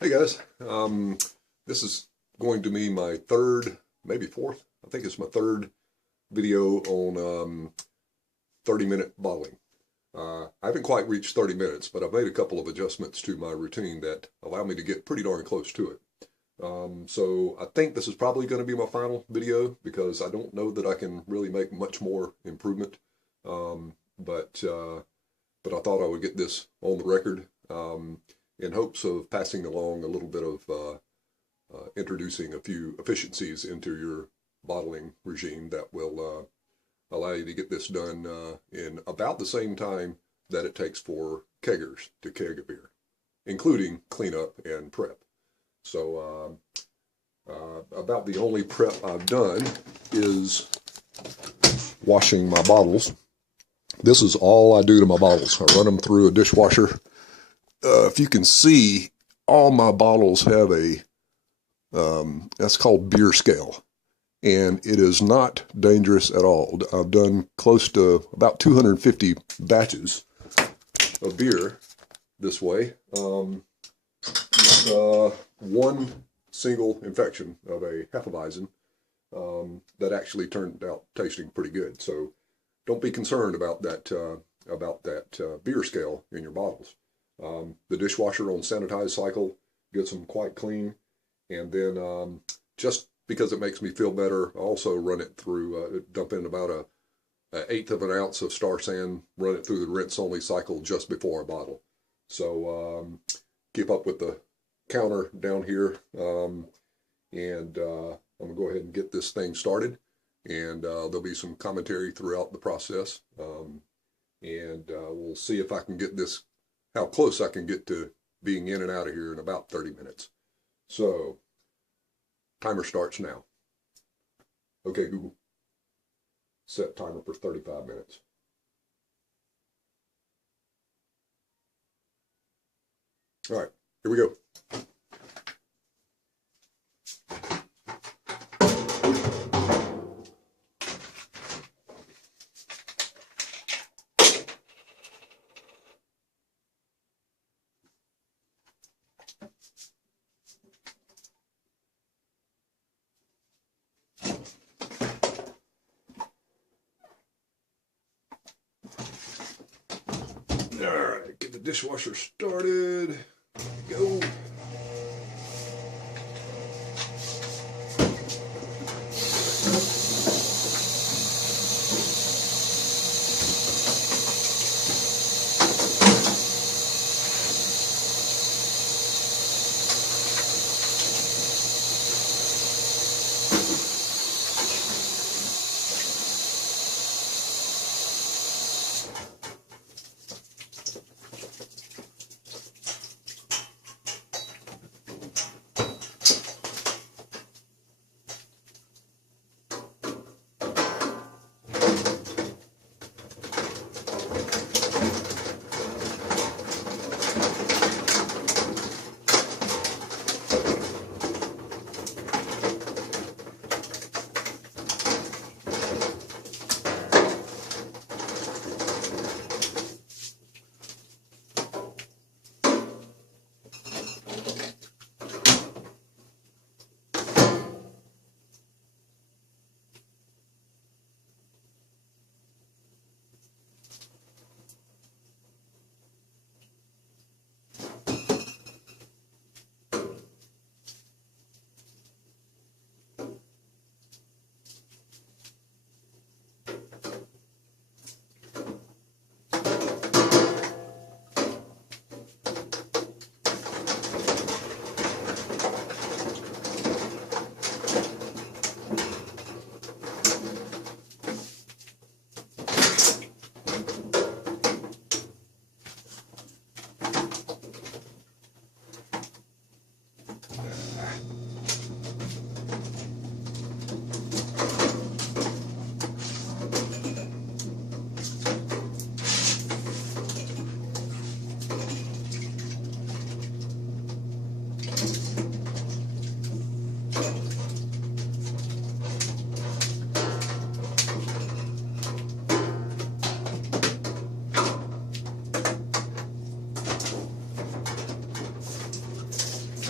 Hey guys, this is going to be my third, maybe fourth. I think it's my third video on 30-minute bottling. I haven't quite reached 30 minutes, but I've made a couple of adjustments to my routine that allow me to get pretty darn close to it. So I think this is probably going to be my final video because I don't know that I can really make much more improvement. Um, but uh, but I thought I would get this on the record. In hopes of passing along a little bit of introducing a few efficiencies into your bottling regime that will allow you to get this done in about the same time that it takes for keggers to keg a beer, including cleanup and prep. So about the only prep I've done is washing my bottles. This is all I do to my bottles. I run them through a dishwasher. If you can see, all my bottles have that's called beer scale, and it is not dangerous at all. I've done close to about 250 batches of beer this way. One single infection of a Hefeweizen that actually turned out tasting pretty good. So don't be concerned about that beer scale in your bottles. The dishwasher on sanitized cycle gets them quite clean, and then just because it makes me feel better, I also run it through, dump in about an eighth of an ounce of Star San, run it through the rinse only cycle just before I bottle. So keep up with the counter down here, and I'm gonna go ahead and get this thing started, and there'll be some commentary throughout the process, and we'll see if I can get this, how close I can get to being in and out of here in about 30 minutes. So, timer starts now. Okay, Google, set timer for 35 minutes. All right, here we go. All right, get the dishwasher started. Go.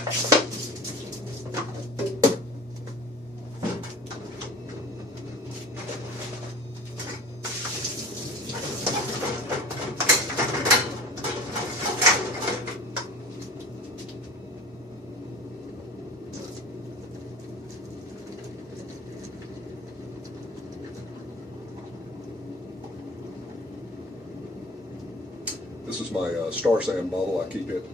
This is my Star Sand bottle. I keep it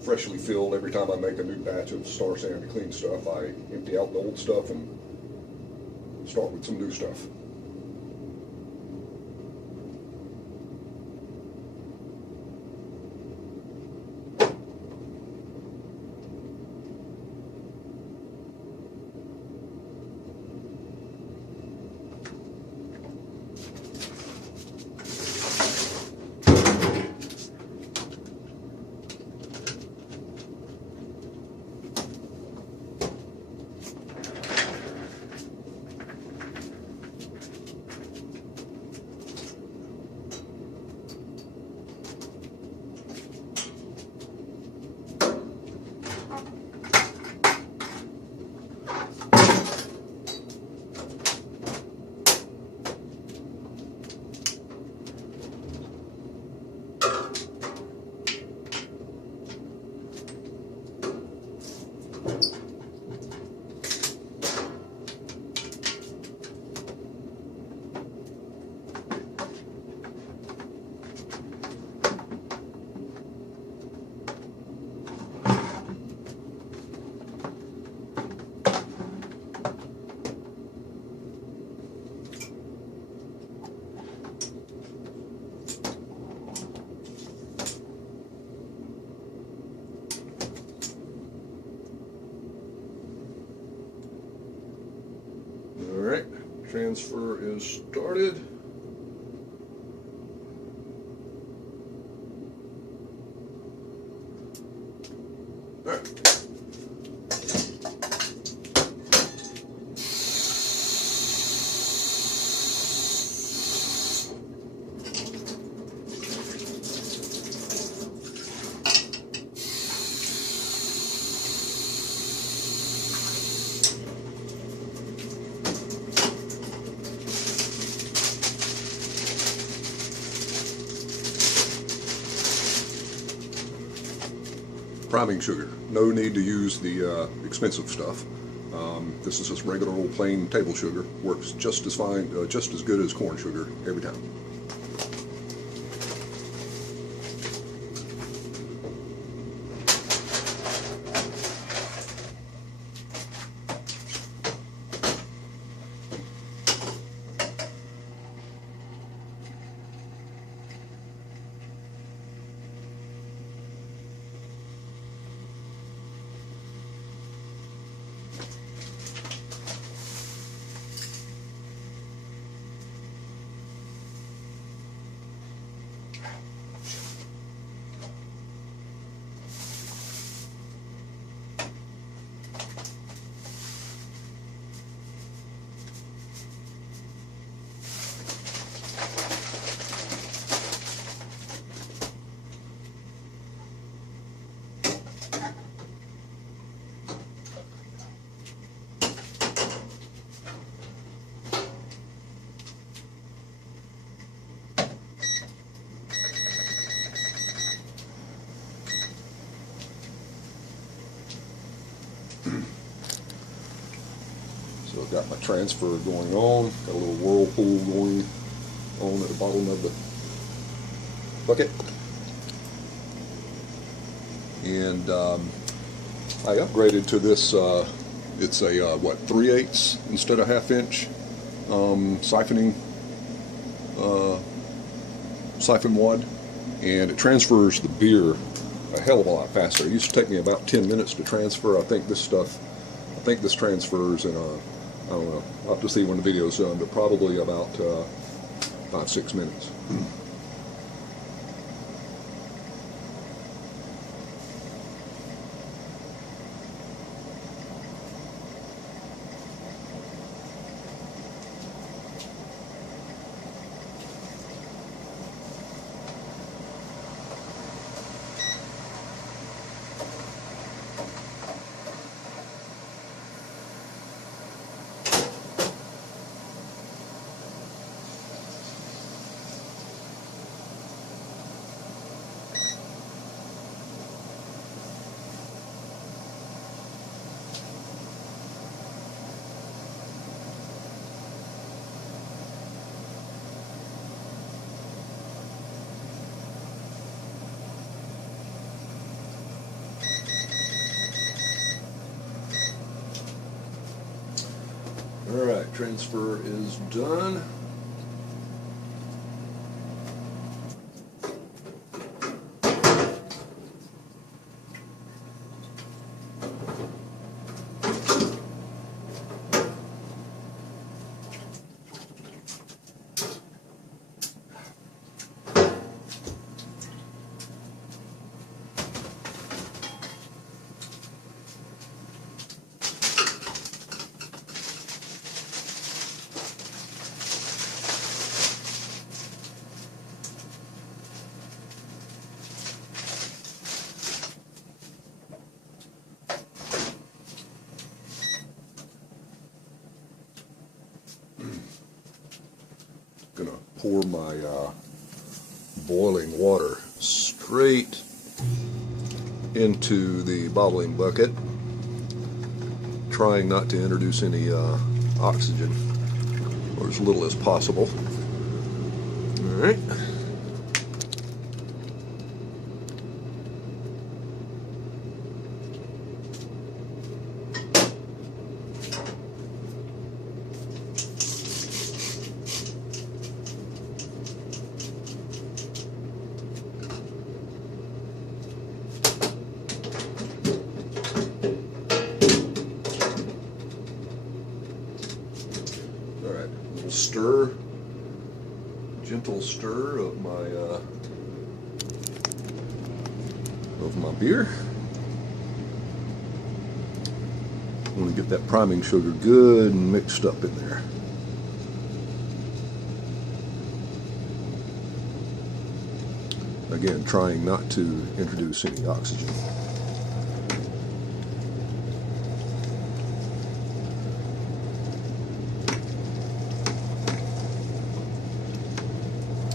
freshly filled every time I make a new batch of Star Sand to clean stuff. I empty out the old stuff and start with some new stuff. Alright, transfer is started. Alright. Priming sugar. No need to use the expensive stuff. This is just regular old plain table sugar. Works just as fine, just as good as corn sugar every time. So I've got my transfer going on, got a little whirlpool going on at the bottom of the bucket. And I upgraded to this, it's a, what, 3/8 instead of 1/2 inch siphoning, siphon wad. And it transfers the beer a hell of a lot faster. It used to take me about 10 minutes to transfer. I think this transfers in I don't know, I'll have to see when the video's done, but probably about 5-6 minutes. transfer is done. Gonna pour my boiling water straight into the bottling bucket, trying not to introduce any oxygen, or as little as possible. All right. Stir, gentle stir of my beer. I want to get that priming sugar good and mixed up in there. Again, trying not to introduce any oxygen.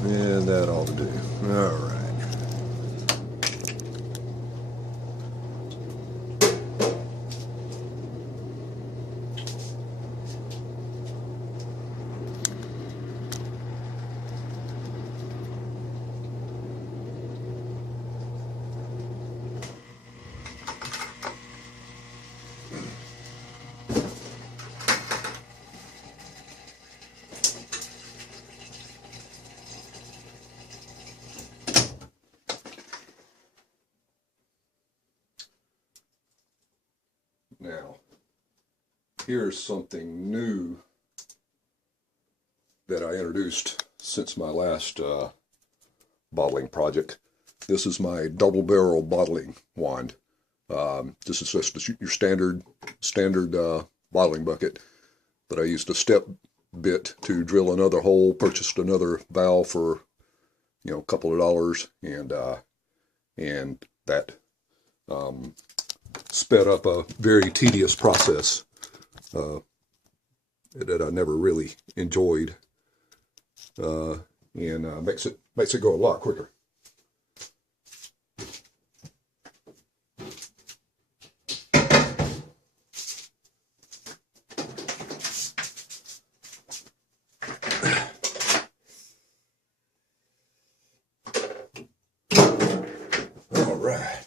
And that ought to do. All right. Now, here's something new that I introduced since my last bottling project. This is my double barrel bottling wand. This is just your standard bottling bucket, but I used a step bit to drill another hole, purchased another valve for, a couple of dollars, and that sped up a very tedious process that I never really enjoyed, and makes it go a lot quicker. All right.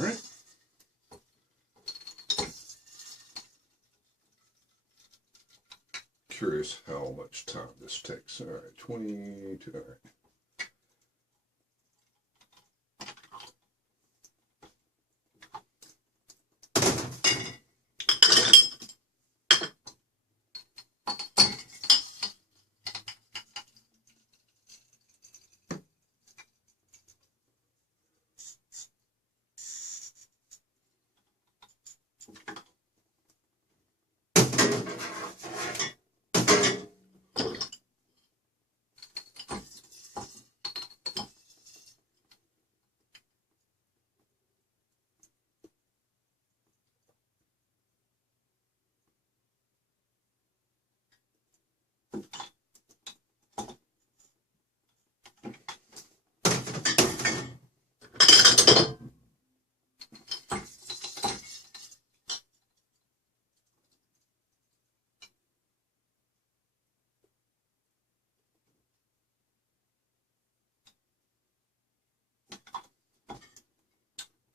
All right. Curious how much time this takes. All right, 22. All right.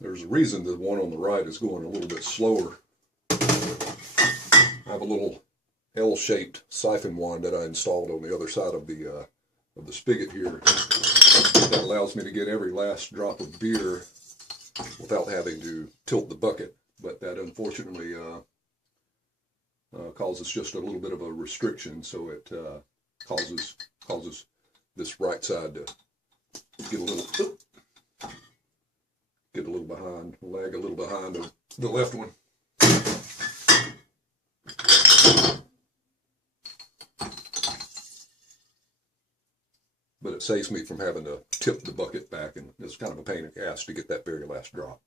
There's a reason the one on the right is going a little bit slower. I have a little L-shaped siphon wand that I installed on the other side of the spigot here. That allows me to get every last drop of beer without having to tilt the bucket. But that unfortunately causes just a little bit of a restriction, so it causes this right side to get a little behind, lag a little behind the left one. But it saves me from having to tip the bucket back, and it's kind of a pain in the ass to get that very last drop.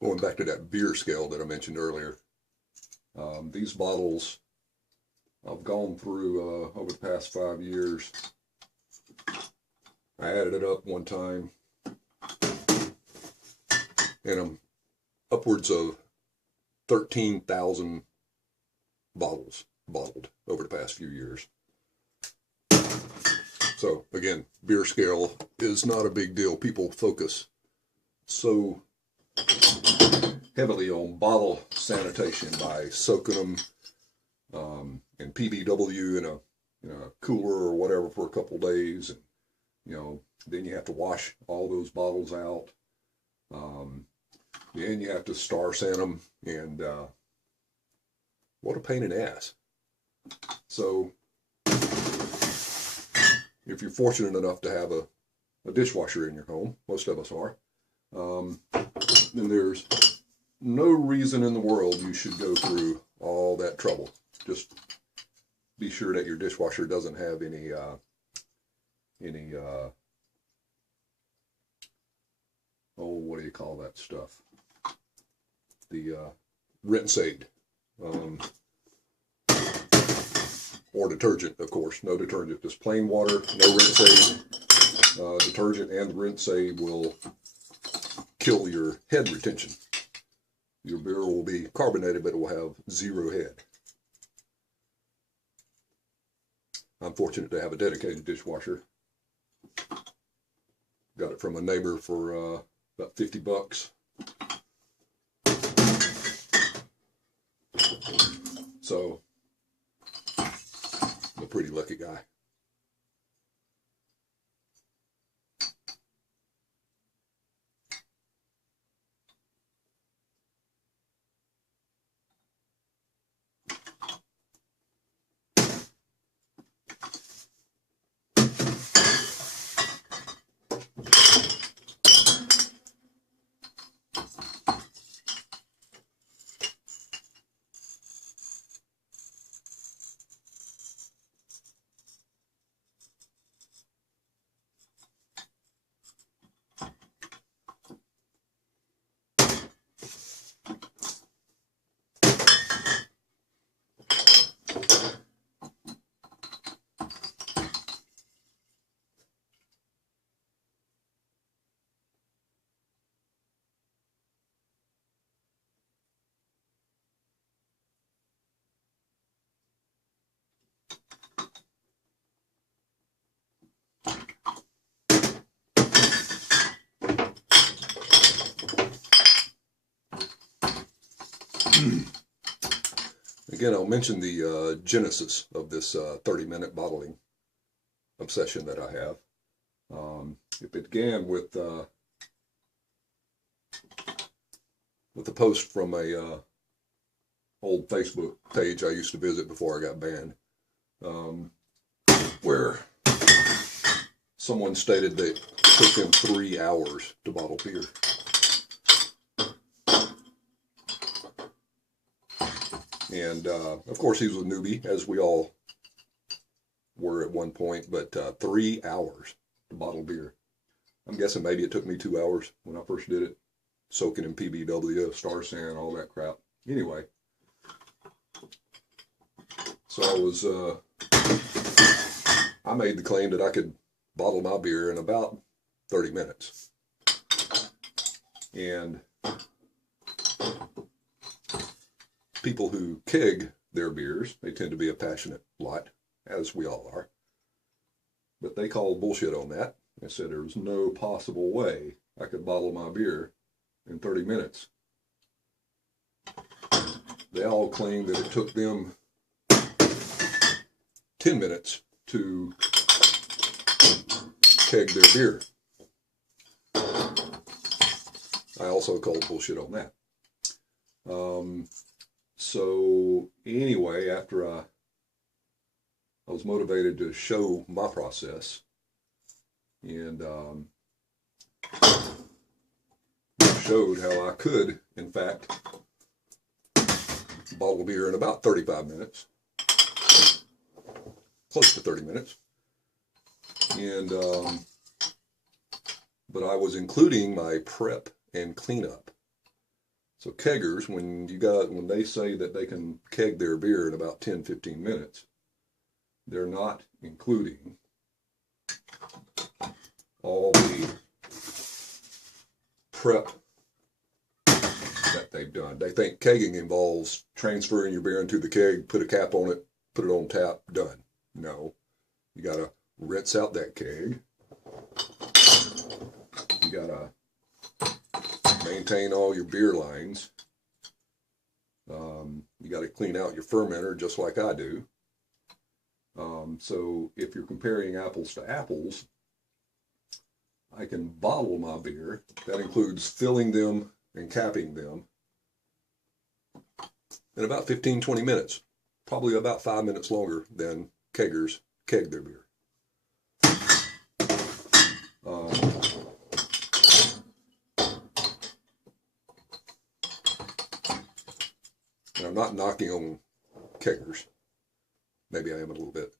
Going back to that beer scale that I mentioned earlier, these bottles I've gone through over the past 5 years. I added it up one time, and I'm upwards of 13,000 bottles bottled over the past few years. So again, beer scale is not a big deal. People focus so heavily on bottle sanitation by soaking them in PBW in a cooler or whatever for a couple days, and then you have to wash all those bottles out. Then you have to star sand them, and what a pain in the ass. So if you're fortunate enough to have a dishwasher in your home, most of us are, then there's no reason in the world you should go through all that trouble. Just be sure that your dishwasher doesn't have any what do you call that stuff? The rinse aid. Or detergent, of course. No detergent, just plain water, no rinse aid. Detergent and rinse aid will kill your head retention. Your beer will be carbonated, but it will have zero head. I'm fortunate to have a dedicated dishwasher. Got it from a neighbor for about $50. So, I'm a pretty lucky guy. Again, I'll mention the genesis of this 30-minute bottling obsession that I have. It began with a post from a old Facebook page I used to visit before I got banned, where someone stated that it took them 3 hours to bottle beer. And of course, he was a newbie, as we all were at one point, but 3 hours to bottle beer. I'm guessing maybe it took me 2 hours when I first did it, soaking in PBW, Star San, all that crap. Anyway, so I made the claim that I could bottle my beer in about 30 minutes. And people who keg their beers, they tend to be a passionate lot, as we all are. But they called bullshit on that. They said there was no possible way I could bottle my beer in 30 minutes. They all claimed that it took them 10 minutes to keg their beer. I also called bullshit on that. So anyway, after I was motivated to show my process, and showed how I could, in fact, bottle beer in about 35 minutes, close to 30 minutes, and but I was including my prep and cleanup. So keggers, when they say that they can keg their beer in about 10-15 minutes, they're not including all the prep that they've done. They think kegging involves transferring your beer into the keg, put a cap on it, put it on tap, done. No. You gotta rinse out that keg. You gotta maintain all your beer lines. You gotta clean out your fermenter just like I do. So if you're comparing apples to apples, I can bottle my beer. That includes filling them and capping them in about 15-20 minutes. Probably about 5 minutes longer than keggers keg their beer. And I'm not knocking on keggers. Maybe I am a little bit.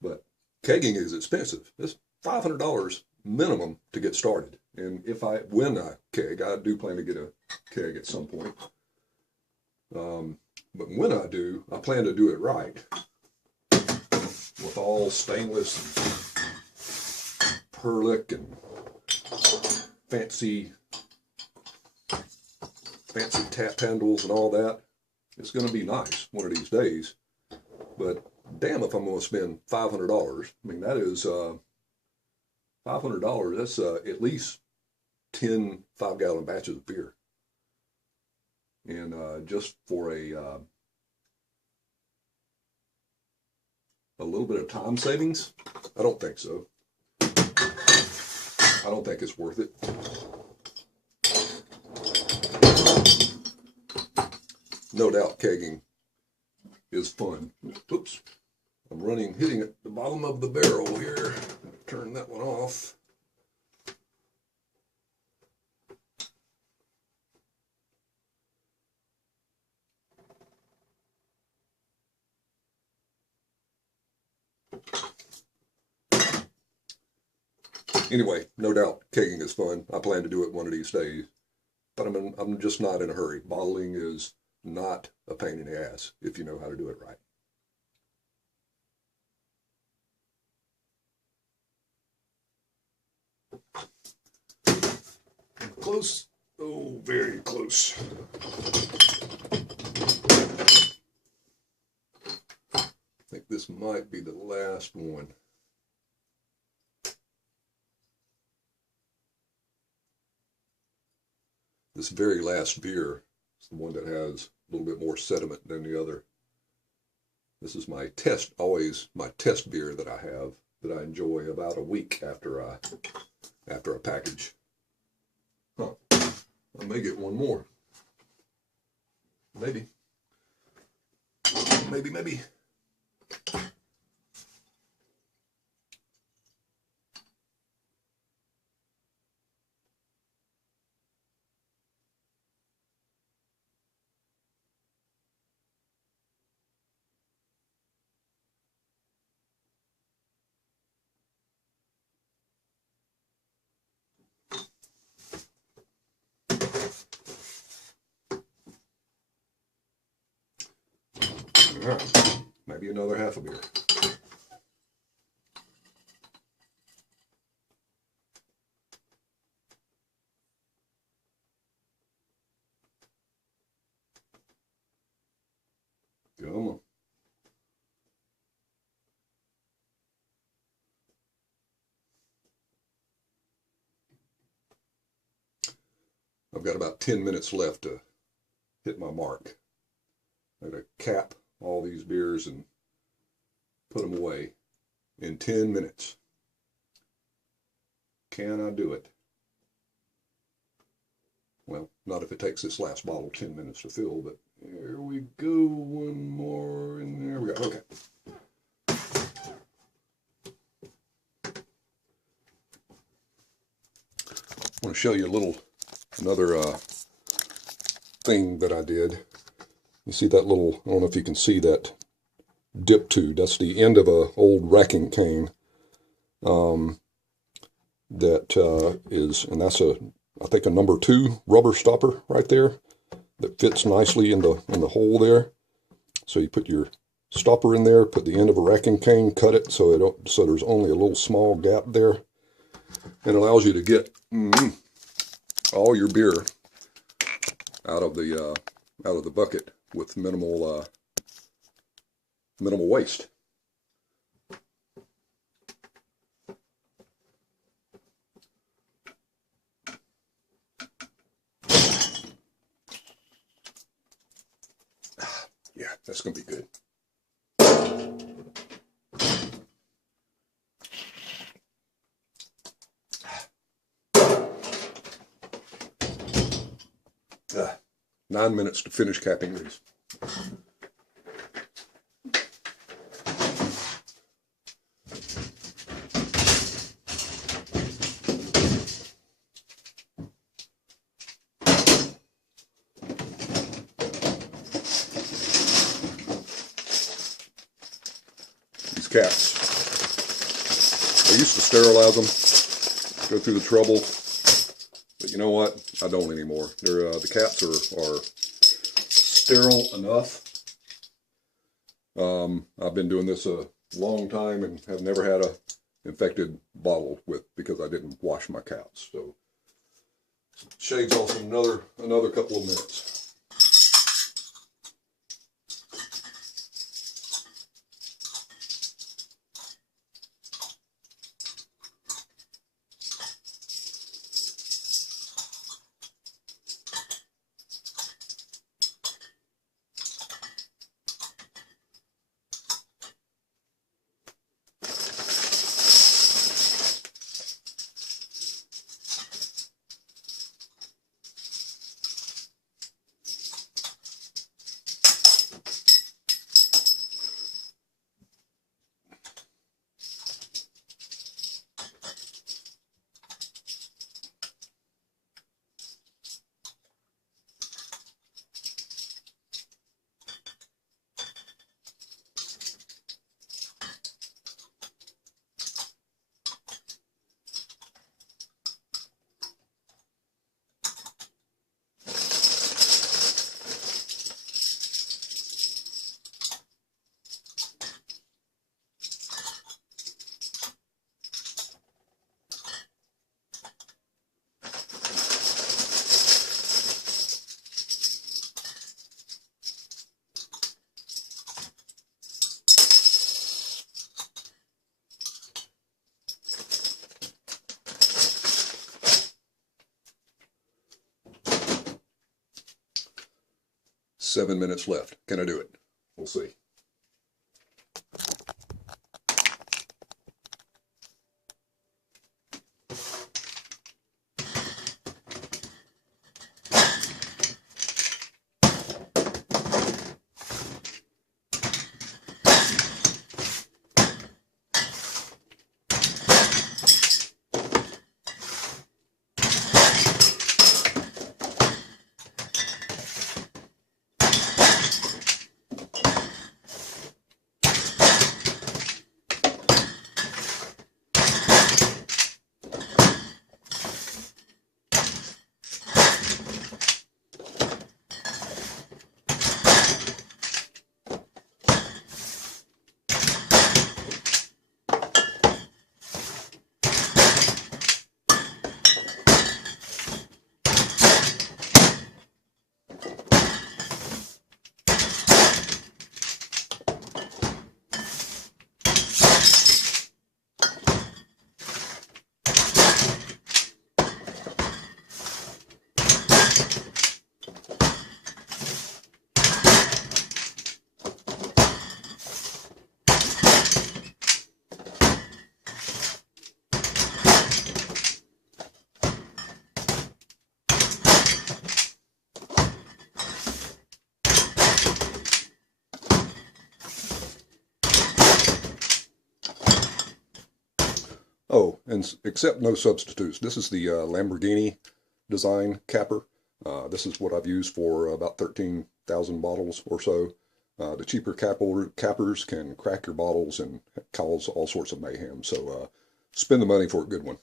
But kegging is expensive. It's $500 minimum to get started. And when I keg, I do plan to get a keg at some point. But when I do, I plan to do it right. With all stainless and perlic and fancy tap handles and all that. It's going to be nice one of these days. But damn if I'm going to spend $500. I mean, that is $500. That's at least 10 5-gallon batches of beer. And just for a little bit of time savings, I don't think so. I don't think it's worth it. No doubt kegging is fun. Oops. I'm hitting at the bottom of the barrel here. Turn that one off. Anyway, no doubt kegging is fun. I plan to do it one of these days. But I'm just not in a hurry. Bottling is not a pain in the ass if you know how to do it right. Close. Oh, very close. I think this might be the last one. This very last beer is the one that has a little bit more sediment than the other. This is my test beer that I have, that I enjoy about a week after a package. Huh. I may get one more. Maybe. Maybe. All right, maybe another half a beer. Come on. I've got about 10 minutes left to hit my mark. I'm going to cap all these beers and put them away in 10 minutes. Can I do it? Well, not if it takes this last bottle 10 minutes to fill, but here we go. One more, and there we go. Okay. I want to show you another thing that I did. You see that little, I don't know if you can see that dip tube. That's the end of a old racking cane. That is, and that's I think a number 2 rubber stopper right there that fits nicely in the hole there. So you put your stopper in there, put the end of a racking cane, cut it so there's only a little small gap there, and allows you to get all your beer out of the bucket with minimal waste. Yeah, that's going to be good. 9 minutes to finish capping these. These caps, I used to sterilize them, go through the trouble, but you know what? I don't anymore. The caps are sterile enough. I've been doing this a long time and have never had a infected bottle because I didn't wash my caps. So shaves off another couple of minutes. Seven minutes left. Can I do it? We'll see. Oh, and accept no substitutes. This is the Lamborghini design capper. This is what I've used for about 13,000 bottles or so. The cheaper cappers can crack your bottles and cause all sorts of mayhem. So spend the money for a good one.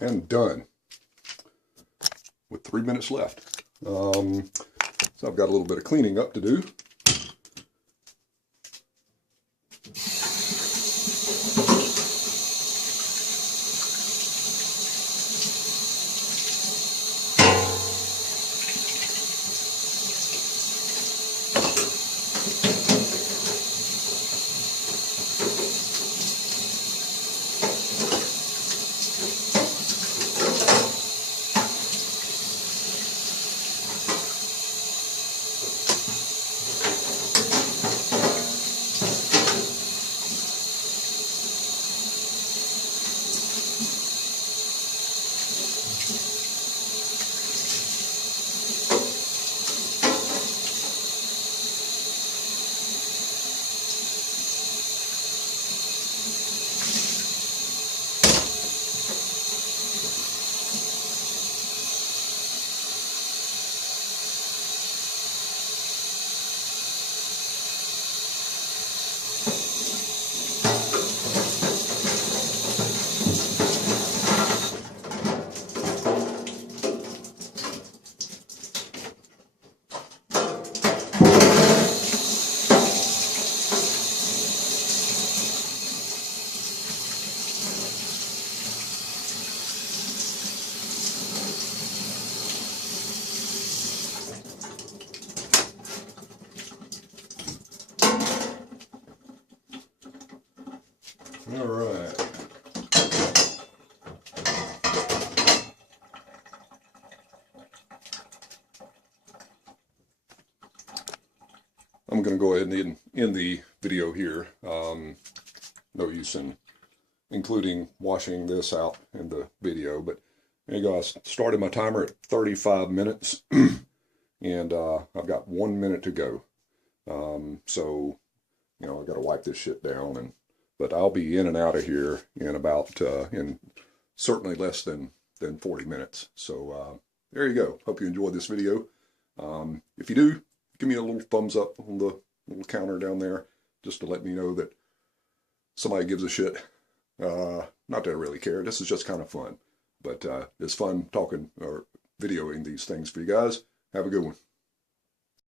And done with 3 minutes left. So I've got a little bit of cleaning up to do. All right. I'm going to go ahead and end the video here. No use in including washing this out in the video, but there you go. I started my timer at 35 minutes and I've got 1 minute to go. So, you know, I got to wipe this shit down, but I'll be in and out of here in about, in certainly less than 40 minutes. So there you go. Hope you enjoyed this video. If you do, give me a little thumbs up on the little counter down there, just to let me know that somebody gives a shit. Not that I really care. This is just kind of fun. But it's fun talking or videoing these things for you guys. Have a good one.